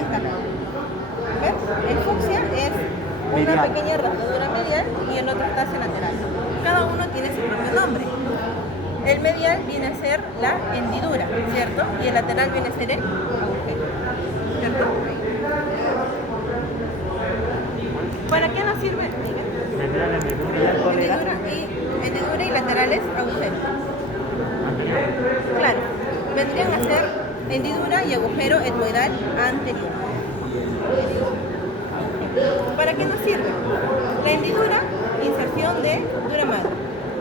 Ahí está. ¿Ves? El fucsia es una Medial. pequeña rasgadura medial y el otro está hacia lateral. Cada uno tiene su propio nombre. El medial viene a ser la hendidura, ¿cierto? Y el lateral viene a ser el agujero, ¿cierto? ¿Para qué nos sirve? Medial, hendidura. Hendidura y laterales agujeros. Claro, vendrían a ser hendidura y agujero etmoidal anterior. ¿Para qué nos sirve? La hendidura, inserción de dura madre,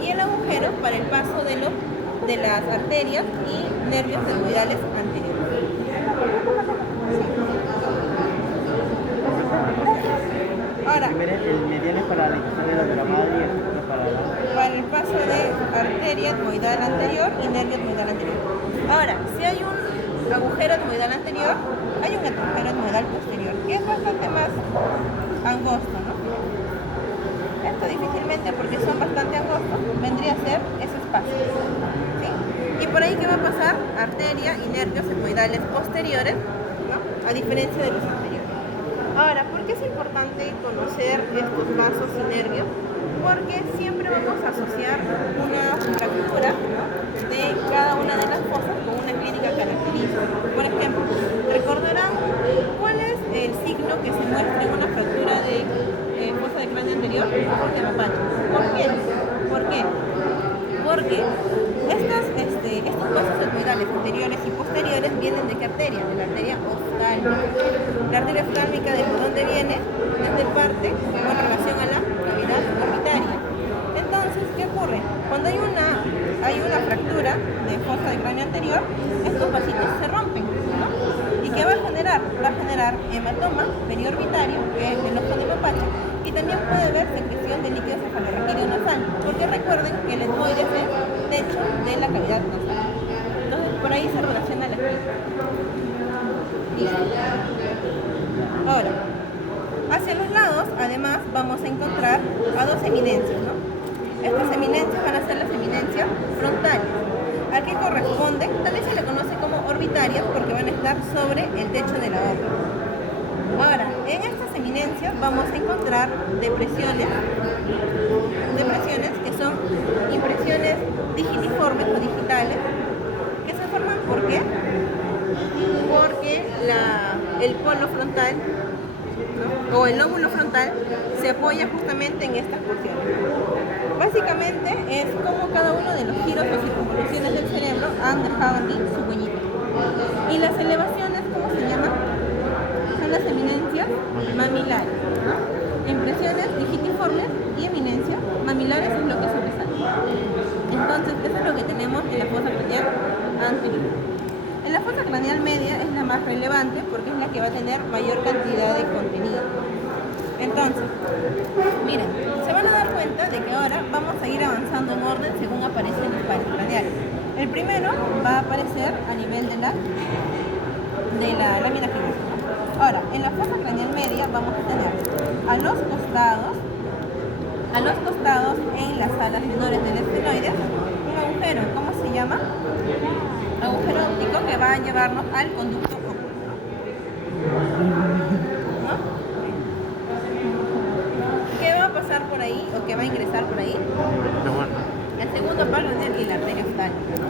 y el agujero para el paso de las arterias y nervios etmoidales anteriores. Ahora, El medial es para la incisión de la dura madre y el segundo para el paso de arteria etmoidal anterior y nervio etmoidal anterior. Ahora, si hay un agujero etmoidal anterior, hay un agujero etmoidal posterior, que es bastante más angosto, ¿no? Esto difícilmente, porque son bastante angostos, vendría a ser ese espacio, ¿sí? Y por ahí, ¿qué va a pasar? Arteria y nervios etmoidales posteriores, ¿no? A diferencia de los anteriores. Ahora, ¿por qué es importante conocer estos vasos y nervios? Porque siempre vamos a asociar una fractura, ¿no?, de cada una de las fosas con una clínica característica. Por ejemplo, recordarán cuál es el signo que se muestra en una fractura de fosa de cráneo anterior, de mapacho. ¿Por qué? ¿Por qué? Porque estos vasos etmoidales anteriores y posteriores vienen de qué arteria? De la arteria oftálmica. La arteria oftálmica, ¿desde dónde viene? Desde parte con relación a la cavidad orbitaria. Entonces, ¿qué ocurre? Cuando hay una fractura de fosa de cráneo anterior, estos vasitos se rompen, ¿no? ¿Y qué va a generar? Va a generar hematoma periorbitario, que es el ojo de mapacho, y también puede haber secreción de líquido cefalorraquídeo nasal, porque recuerden que el etmoide es el techo de la cavidad nasal. Entonces, por ahí se relaciona la clínica. Ahora, hacia los lados, además, vamos a encontrar a dos eminencias, ¿no? Estas eminencias van a ser las eminencias frontales. ¿A qué corresponden? También se le conoce como orbitarias porque van a estar sobre el techo de la órbita. Ahora, en estas eminencias vamos a encontrar depresiones que son impresiones digitiformes o digitales, que se forman ¿por qué? Porque el polo frontal, ¿no?, o el lóbulo frontal se apoya justamente en estas porciones. Básicamente es como cada uno de los giros o circunvoluciones del cerebro han dejado aquí su huellita. Y las elevaciones, ¿cómo se llaman? Son las eminencias mamilares, ¿no? Impresiones digitiformes y eminencias mamilares es lo que sobresale. Entonces, eso es lo que tenemos en la fosa craneal anterior. En la fosa craneal media es la más relevante porque es la que va a tener mayor cantidad de contenido. Entonces, miren, se van a dar cuenta de que ahora vamos a ir avanzando en orden según aparecen los pares craneales. El primero va a aparecer a nivel de la lámina ginástica. Ahora, en la fosa craneal media vamos a tener a los costados en las alas menores del esfenoide un agujero, ¿cómo se llama? Agujero óptico, que va a llevarnos al conducto óptico, ¿no? ¿Qué va a pasar por ahí o qué va a ingresar por ahí? El segundo par craneal y la arteria oftálmica, ¿no?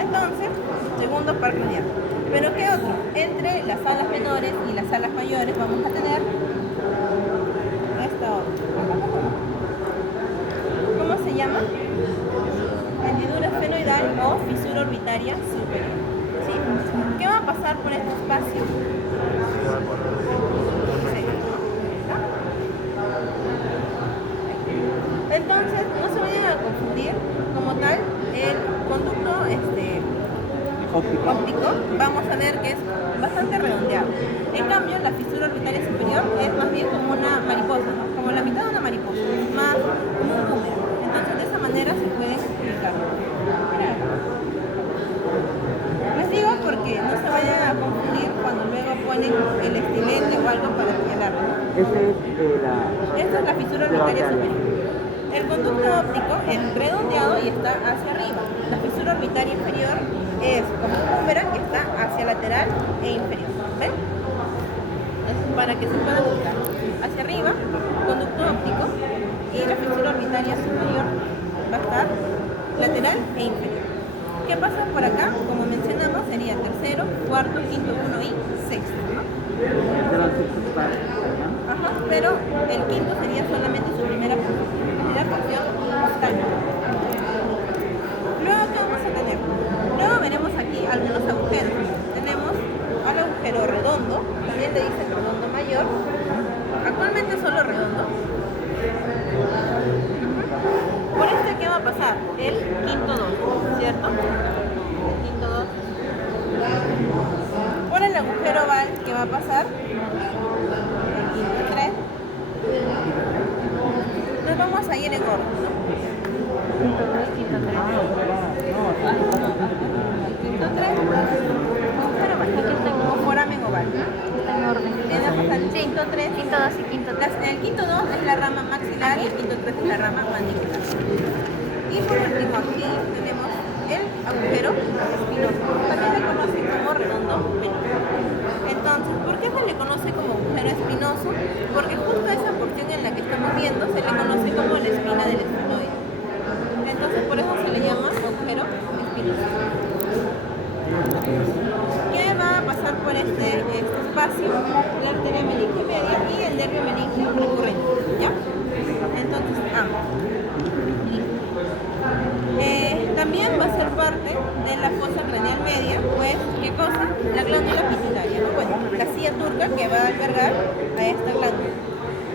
Entonces, segundo par craneal. ¿Pero qué otro? Entre las alas menores y las alas mayores vamos a tener esta otra. ¿Cómo se llama? Hendidura esfenoidal o fisura orbitaria superior. ¿Sí? ¿Qué va a pasar por este espacio? Sí. Entonces, no se vayan a confundir como tal el conducto óptico. Vamos a ver que es bastante redondeado. En cambio, la fisura orbitaria superior es más bien como una mariposa, ¿no? Como la mitad de una mariposa, más como un boomerang. Entonces, de esa manera se puede explicar. Les digo porque no se vayan a confundir cuando luego ponen el estilete o algo para señalarlo, ¿no? Esta es la fisura orbitaria superior. El conducto óptico es redondeado y está hacia arriba. La fisura orbitaria inferior es como un boomerang que está hacia lateral e inferior. ¿Ven? Entonces, para que se pueda ubicar. Hacia arriba, conducto óptico, y la fisura orbitaria superior va a estar lateral e inferior. ¿Qué pasa por acá? Como mencionamos, sería tercero, cuarto, quinto, uno y sexto, ¿no? Ajá, pero el quinto sería solamente su primera función, que sería función táctil. Luego, ¿qué vamos a tener? Luego veremos aquí algunos agujeros. Tenemos al agujero redondo, también le dicen redondo mayor. Actualmente solo redondo. Por este, ¿qué va a pasar? El quinto 2, ¿cierto? El quinto 2. Por el agujero oval, ¿qué va a pasar? El quinto 3. Nos vamos a ir en orden, ¿no? Quinto 2, quinto 3. El quinto 3. Agujero oval. Aquí está como foramen oval, ¿no? Está en orden. Tenemos al quinto 3. Quinto 2 y quinto 3. El quinto 2 es la rama maxilar y el quinto 3 es la rama mandibular. Y por último aquí tenemos el agujero espinoso. También le conocen como redondo venoso. Entonces, ¿por qué se le conoce como agujero espinoso? Porque justo esa porción en la que estamos viendo se le conoce como la espina del esfenoide. Entonces, por eso se le llama agujero espinoso. ¿Qué va a pasar por este espacio? La arteria meningia media y el nervio meningio recurrente, ¿ya? Entonces, ambos. También va a ser parte de la fosa craneal media, pues, ¿qué cosa? La glándula pituitaria, ¿no? Bueno, la silla turca que va a albergar a esta glándula.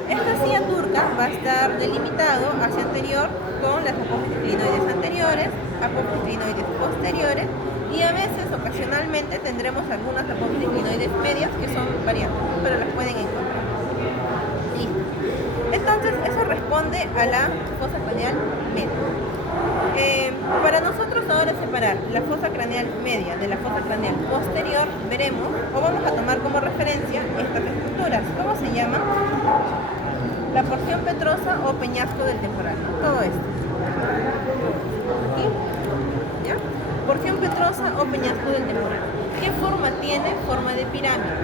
Esta silla turca va a estar delimitado hacia anterior con las apófisis clinoides anteriores, apófisis clinoides posteriores, y a veces, ocasionalmente, tendremos algunas apófisis clinoides medias que son variables, pero las pueden encontrar. Listo. Entonces, eso responde a la fosa craneal media. Para nosotros ahora separar la fosa craneal media de la fosa craneal posterior, veremos, o vamos a tomar como referencia estas estructuras. ¿Cómo se llama? La porción petrosa o peñasco del temporal, ¿no? Todo esto. ¿Aquí? ¿Ya? Porción petrosa o peñasco del temporal. ¿Qué forma tiene? Forma de pirámide.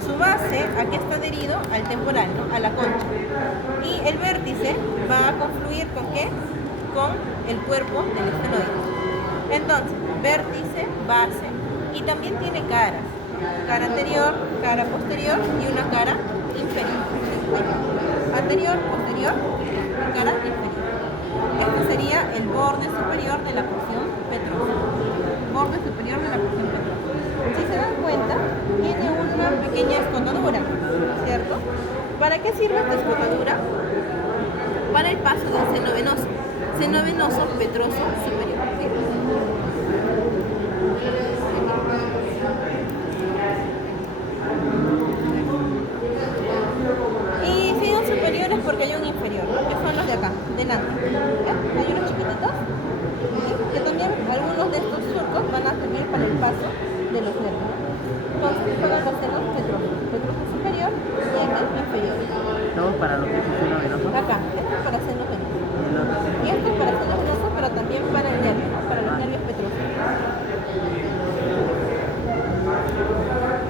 Su base, aquí está adherido al temporal, ¿no? A la concha. Y el vértice va a confluir ¿con qué? Con el cuerpo del esfenoide. Entonces, vértice, base, y también tiene caras. Cara anterior, cara posterior y una cara inferior. Anterior, posterior y cara inferior. Este sería el borde superior de la porción petrosa. Borde superior de la porción petrosa. Si se dan cuenta, tiene una pequeña escotadura, ¿cierto? ¿Para qué sirve esta escotadura? Para el paso del seno venoso. Seno venoso petroso superior. ¿Sí? Y si son superiores porque hay un inferior, ¿no? Que son los de acá, delante. ¿Ya? Hay unos chiquititos. ¿Sí? Que también algunos de estos surcos van a servir para el paso de los nervios. Entonces, son los senos petroso superior y aquí inferior. Todo para lo que es el seno venoso. Acá, esto es para senos venosos. Y esto es para senos venosos, pero también para el nervio, ¿no? Para los nervios petrosos.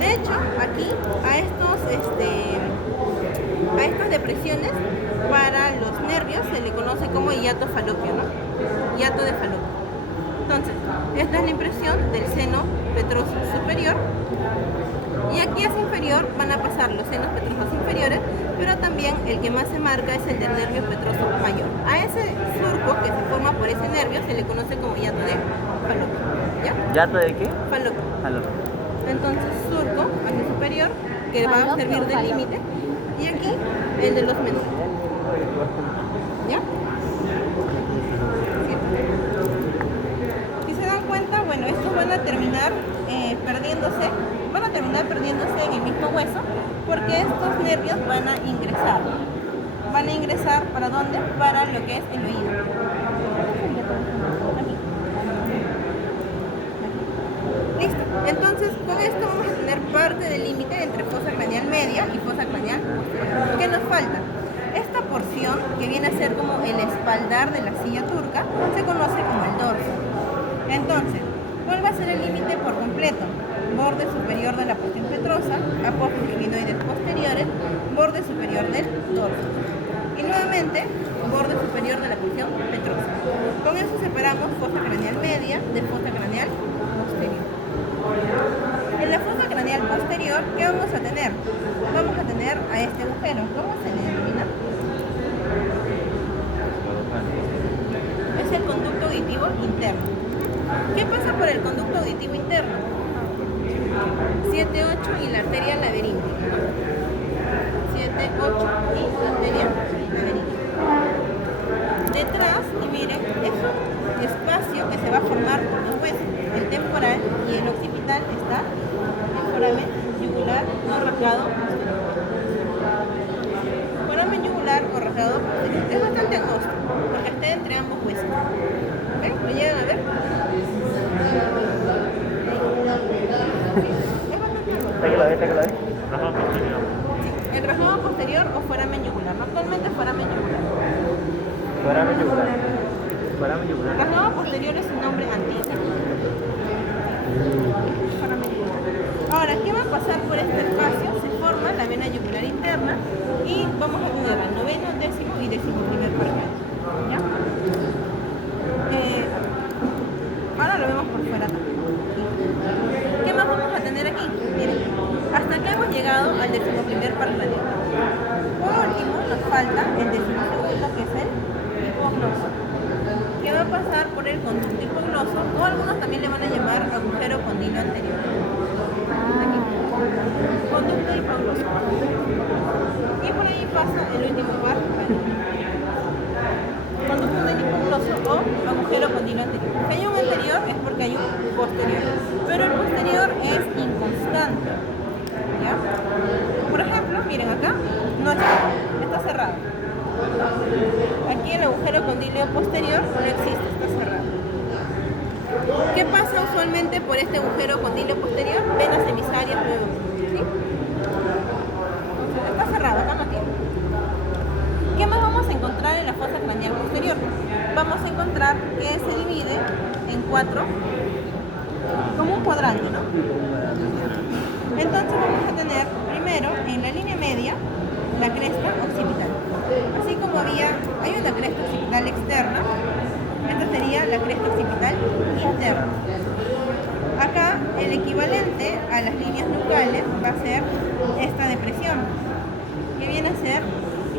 De hecho, aquí a estas depresiones para los nervios se le conoce como hiato falopio, ¿no? Hiato de falopio. Entonces, esta es la impresión del seno petroso superior. Y aquí hacia inferior van a pasar los senos petrosos inferiores, pero también el que más se marca es el del nervio petroso mayor. A ese surco que se forma por ese nervio se le conoce como hiato de falopio. ¿Ya? ¿Hiato de qué? Falopio. Falopio. Entonces, surco hacia superior, que va a servir de límite, y aquí el de los menores. ¿Ya? Si se dan cuenta, bueno, estos van a terminar perdiéndose en el mismo hueso, porque estos nervios van a ingresar. ¿Van a ingresar para dónde? Para lo que es el oído. Aquí. Listo. Entonces, con esto vamos a tener parte del límite entre fosa craneal media y fosa craneal posterior. ¿Qué nos falta? Esta porción, que viene a ser como el espaldar de la silla turca, se conoce como el dorso. Entonces, ¿Cuál va a ser el límite por completo? Borde superior de la porción petrosa, apófisis clinoides posteriores, borde superior del dorso. Y nuevamente, borde superior de la porción petrosa. Con eso separamos fosa craneal media de fosa craneal posterior. En la fosa craneal posterior, ¿qué vamos a tener? Vamos a tener a este agujero. ¿Cómo se le denomina? Es el conducto auditivo interno. ¿Qué pasa por el conducto auditivo interno? 7-8 y la arteria laberíntica. 7-8 y la arteria laberíntica. Detrás, y miren, es un espacio que se va a formar por dos huesos, el temporal y el occipital está el foramen yugular no rasgado posterior. Foramen yugular o rasgado posterior. Es bastante angosto, porque está entre ambos huesos. ¿Ok? ¿Lo llegan a ver? El rasgado posterior o foramen yugular. Actualmente foramen yugular. Foramen yugular. Foramen yugular. Rasgado posterior es un nombre antiguo. Foramen yugular. Ahora, ¿qué va a pasar por este espacio? Se forma la vena yugular interna y vamos a tener el noveno, décimo y décimo primer parcal. ¿Ya? Ahora lo vemos por fuera también. ¿Qué más vamos a tener aquí? Miren, hasta acá hemos llegado al décimo primer parcal. Por último, nos falta el décimo segundo, que es el hipogloso, que va a pasar por el conducto hipogloso, o algunos también le van a llamar agujero condilo anterior. Aquí. Conducto hipogloso. Y por ahí pasa el último par. Conducto del hipogloso o agujero condilo anterior. Si hay un anterior es porque hay un posterior, pero el posterior es inconstante. ¿Ya? Por ejemplo, miren acá, no está cerrado. Aquí el agujero condilio posterior no existe, está cerrado. ¿Qué pasa usualmente por este agujero condilio posterior? Venas emisarias nuevamente. ¿Sí? Está cerrado, acá no tiene. ¿Qué más vamos a encontrar en la fosa craneal posterior? Vamos a encontrar que se divide en cuatro, como un cuadrante, ¿no? Entonces vamos a tener primero en la línea media la cresta occipital. Así como hay una cresta occipital externa, esta sería la cresta occipital interna. Acá el equivalente a las líneas nucleares va a ser esta depresión, que viene a ser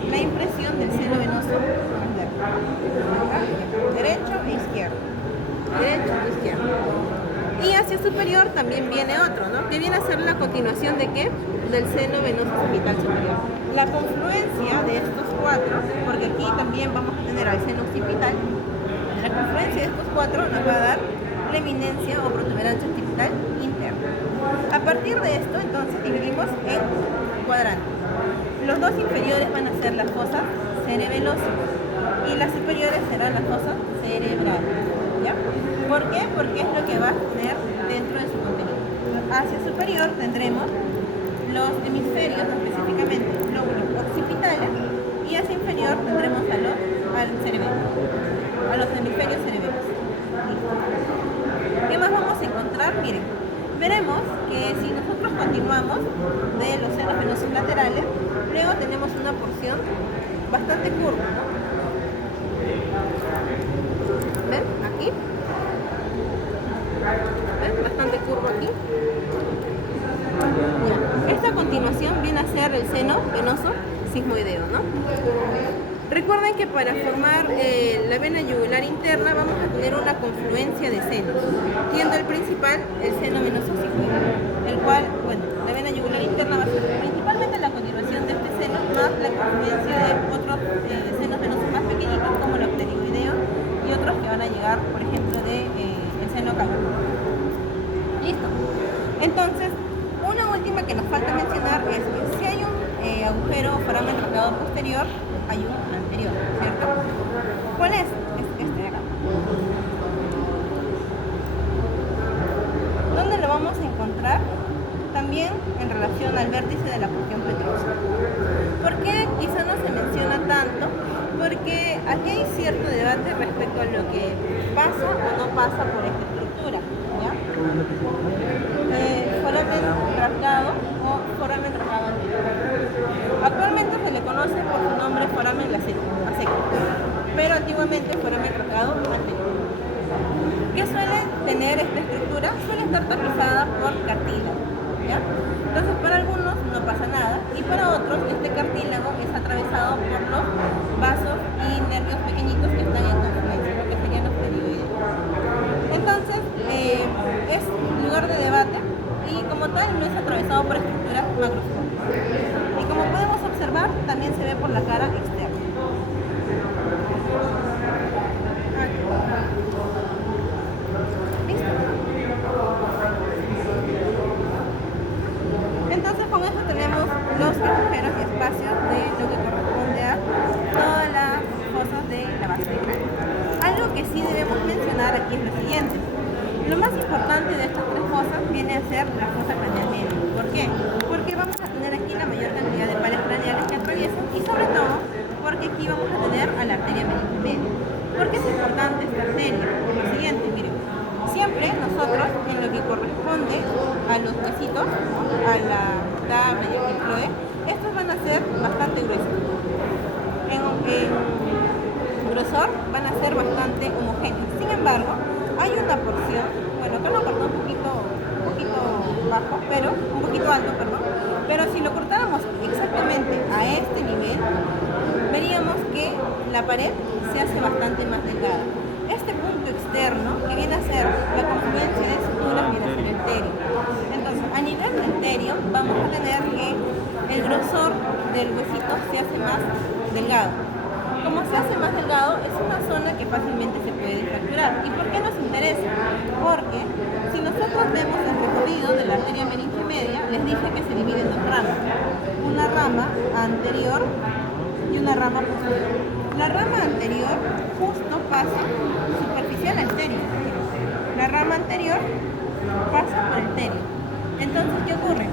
la impresión del seno venoso transverso. Derecho e izquierdo. Derecho e izquierdo. Y hacia superior también viene otro, ¿no? Que viene a ser la continuación de ¿qué? Del seno venoso occipital superior. La confluencia de estos cuatro, porque aquí también vamos a tener al seno occipital, la confluencia de estos cuatro nos va a dar la eminencia o protuberancia occipital interna. A partir de esto, entonces, dividimos en cuadrantes. Los dos inferiores van a ser las fosas cerebelosas y las superiores serán las fosas cerebrales. ¿Ya? ¿Por qué? Porque es lo que va a tener dentro de su contenido. Hacia superior tendremos los hemisferios, específicamente lóbulos occipitales, y hacia inferior tendremos al cerebelo, a los hemisferios cerebelos. ¿Qué más vamos a encontrar? Miren, veremos que si nosotros continuamos de los senos venosos laterales, luego tenemos una porción bastante curva, ¿no? ¿Ven? Aquí. ¿Ven? Bastante curvo aquí. Ya. Esta continuación viene a ser el seno venoso sigmoideo, ¿no? Recuerden que para formar la vena yugular interna vamos a tener una confluencia de senos, siendo el principal el seno venoso sigmoideo, el cual, bueno, la vena yugular interna va a ser principalmente la continuación de este seno más la confluencia de otros senos venosos más pequeñitos como el pterigoideo y otros que van a llegar, por ejemplo, el seno cavernoso. Listo. Entonces, una última que nos falta mencionar es que si hay un agujero o foramen rasgado posterior, hay un anterior, ¿cierto? ¿Cuál es? Es este de acá. ¿Dónde lo vamos a encontrar? También en relación al vértice de la porción petrosa. ¿Por qué quizá no se menciona tanto? Porque aquí hay cierto debate respecto a lo que pasa o no pasa por esta estructura, ¿ya? Foramen rasgado o foramen rasgado anterior. Actualmente se le conoce por su nombre foramen a seco, pero antiguamente foramen rasgado anterior. ¿Qué suele tener esta estructura? Suele estar tapizada por cartílago, ¿ya? Entonces para algunos no pasa nada y para otros este cartílago es atravesado por los vasos y nervios pequeñitos que están en confluencia, lo que serían los pterioides. Entonces es lugar de debate y como tal no es atravesado por estructuras macroscópicas. Y como podemos observar también se ve por la cara externa. ¿Listo? Entonces con esto tenemos los agujeros y espacios de lo que corresponde a todas las fosas de la base del cráneo. Algo que sí debemos mencionar aquí es lo siguiente. Lo más importante de estas tres fosas viene a ser la fosa craneal media. ¿Por qué? Porque vamos a tener aquí la mayor cantidad de pares craneales que atraviesan y sobre todo porque aquí vamos a tener a la arteria meninge media. ¿Por qué es importante esta arteria? Por lo siguiente, miren. Siempre nosotros, en lo que corresponde a los huesitos, a la media cicloe, estos van a ser bastante gruesos. En grosor van a ser bastante homogéneos. Sin embargo, hay una porción, bueno, acá lo cortó un poquito bajo, pero un poquito alto, perdón. Pero si lo cortáramos exactamente a este nivel, veríamos que la pared se hace bastante más delgada. Este punto externo, que viene a ser la confluencia de suturas, viene a ser el terio. Entonces, a nivel del terio, vamos a tener que el grosor del huesito se hace más delgado. Como se hace más delgado, es una zona que fácilmente se puede fracturar. ¿Y por qué nos interesa? Porque si nosotros vemos el recorrido de la arteria meninge media, les dije que se divide en dos ramas. Una rama anterior y una rama posterior. La rama anterior justo pasa superficial al terio. La rama anterior pasa por el terio. Entonces, ¿qué ocurre?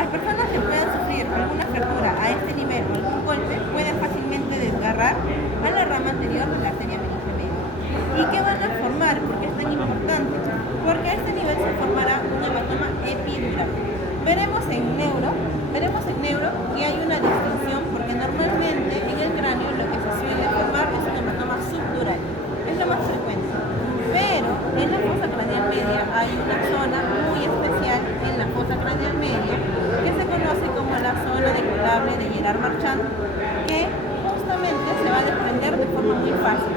Las personas que puedan sufrir alguna fractura a este nivel o algún golpe pueden fácilmente desgarrar a la rama anterior de la arteria meninge media. ¿Y qué van a formar? ¿Por qué es tan importante? Porque a este nivel se formará un hematoma epidural. Veremos en neuro que hay una distinción porque normalmente en el cráneo lo que se suele formar es un hematoma subdural. Es lo más frecuente. Pero en la fosa craneal media hay una zona muy especial en la fosa craneal media que se conoce como la zona de colable de Gerard Marchand, que justamente se va a desprender de forma muy fácil.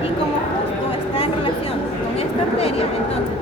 Y como justo está en relación con esta arteria, entonces